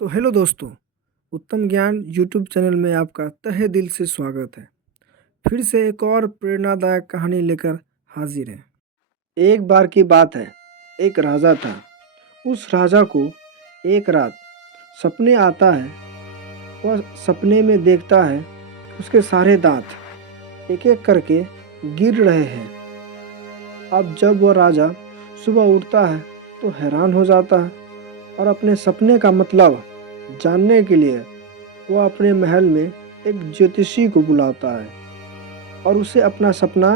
तो हेलो दोस्तों, उत्तम ज्ञान यूट्यूब चैनल में आपका तहे दिल से स्वागत है। फिर से एक और प्रेरणादायक कहानी लेकर हाजिर है। एक बार की बात है, एक राजा था। उस राजा को एक रात सपने आता है। वह सपने में देखता है उसके सारे दांत एक एक करके गिर रहे हैं। अब जब वह राजा सुबह उठता है तो हैरान हो जाता है और अपने सपने का मतलब जानने के लिए वह अपने महल में एक ज्योतिषी को बुलाता है और उसे अपना सपना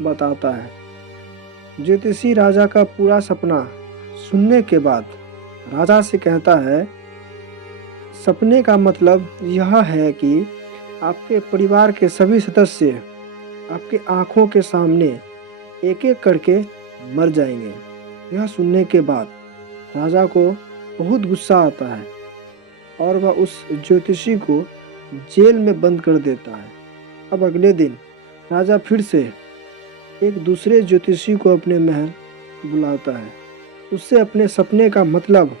बताता है। ज्योतिषी राजा का पूरा सपना सुनने के बाद राजा से कहता है, सपने का मतलब यह है कि आपके परिवार के सभी सदस्य आपके आंखों के सामने एक एक करके मर जाएंगे। यह सुनने के बाद राजा को बहुत गुस्सा आता है और वह उस ज्योतिषी को जेल में बंद कर देता है। अब अगले दिन राजा फिर से एक दूसरे ज्योतिषी को अपने महल बुलाता है। उससे अपने सपने का मतलब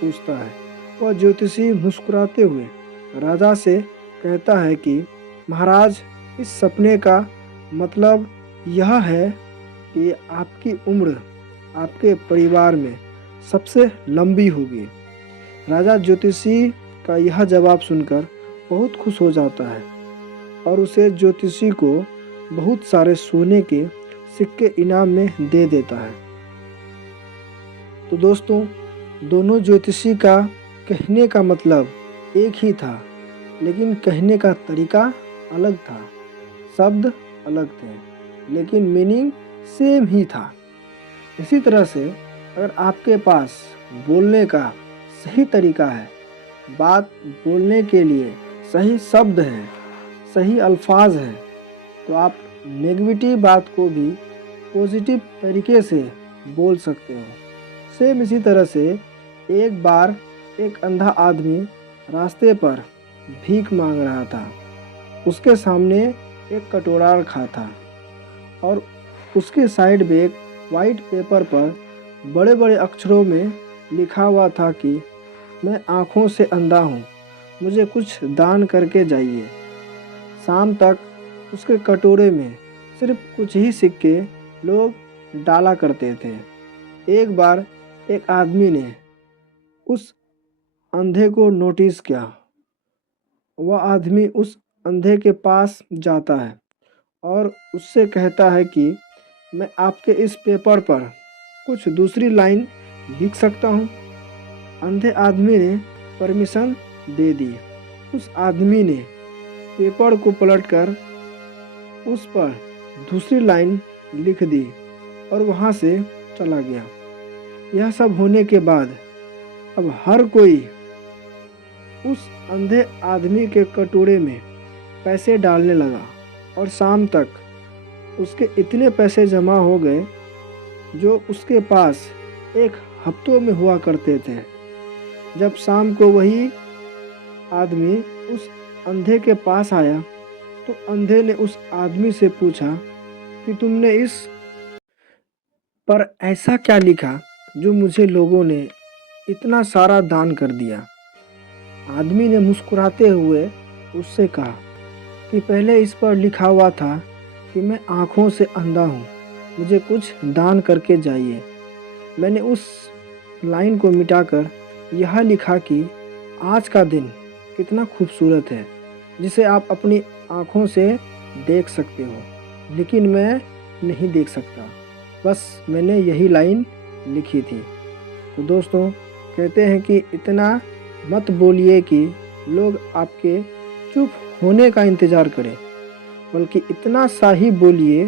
पूछता है। वह ज्योतिषी मुस्कुराते हुए राजा से कहता है कि महाराज, इस सपने का मतलब यह है कि आपकी उम्र आपके परिवार में सबसे लंबी होगी। राजा ज्योतिषी का यह जवाब सुनकर बहुत खुश हो जाता है और उसे ज्योतिषी को बहुत सारे सोने के सिक्के इनाम में दे देता है। तो दोस्तों, दोनों ज्योतिषी का कहने का मतलब एक ही था, लेकिन कहने का तरीका अलग था। शब्द अलग थे, लेकिन मीनिंग सेम ही था। इसी तरह से अगर आपके पास बोलने का सही तरीका है, बात बोलने के लिए सही शब्द हैं, सही अल्फाज हैं, तो आप नेगेटिव बात को भी पॉजिटिव तरीके से बोल सकते हो। सेम इसी तरह से एक बार एक अंधा आदमी रास्ते पर भीख मांग रहा था। उसके सामने एक कटोरा रखा था और उसके साइड में एक वाइट पेपर पर बड़े बड़े अक्षरों में लिखा हुआ था कि मैं आँखों से अंधा हूँ, मुझे कुछ दान करके जाइए। शाम तक उसके कटोरे में सिर्फ कुछ ही सिक्के लोग डाला करते थे। एक बार एक आदमी ने उस अंधे को नोटिस किया। वह आदमी उस अंधे के पास जाता है और उससे कहता है कि मैं आपके इस पेपर पर कुछ दूसरी लाइन लिख सकता हूँ। अंधे आदमी ने परमिशन दे दी। उस आदमी ने पेपर को पलटकर उस पर दूसरी लाइन लिख दी और वहाँ से चला गया। यह सब होने के बाद अब हर कोई उस अंधे आदमी के कटोरे में पैसे डालने लगा और शाम तक उसके इतने पैसे जमा हो गए जो उसके पास एक हफ्तों में हुआ करते थे। जब शाम को वही आदमी उस अंधे के पास आया तो अंधे ने उस आदमी से पूछा कि तुमने इस पर ऐसा क्या लिखा जो मुझे लोगों ने इतना सारा दान कर दिया। आदमी ने मुस्कुराते हुए उससे कहा कि पहले इस पर लिखा हुआ था कि मैं आँखों से अंधा हूँ, मुझे कुछ दान करके जाइए। मैंने उस लाइन को मिटाकर यह लिखा कि आज का दिन कितना खूबसूरत है, जिसे आप अपनी आँखों से देख सकते हो, लेकिन मैं नहीं देख सकता। बस मैंने यही लाइन लिखी थी। तो दोस्तों, कहते हैं कि इतना मत बोलिए कि लोग आपके चुप होने का इंतज़ार करें, बल्कि इतना सा ही बोलिए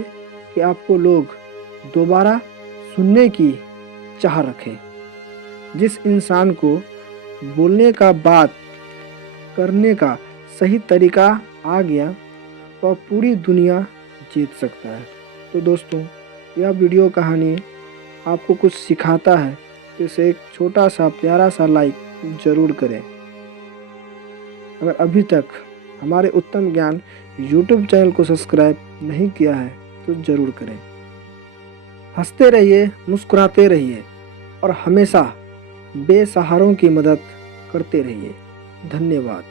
कि आपको लोग दोबारा सुनने की चाह रखें। जिस इंसान को बोलने का, बात करने का सही तरीका आ गया, वह पूरी दुनिया जीत सकता है। तो दोस्तों, यह वीडियो कहानी आपको कुछ सिखाता है तो इसे एक छोटा सा प्यारा सा लाइक ज़रूर करें। अगर अभी तक हमारे उत्तम ज्ञान यूट्यूब चैनल को सब्सक्राइब नहीं किया है तो ज़रूर करें। हंसते रहिए, मुस्कुराते रहिए और हमेशा बेसहारों की मदद करते रहिए। धन्यवाद।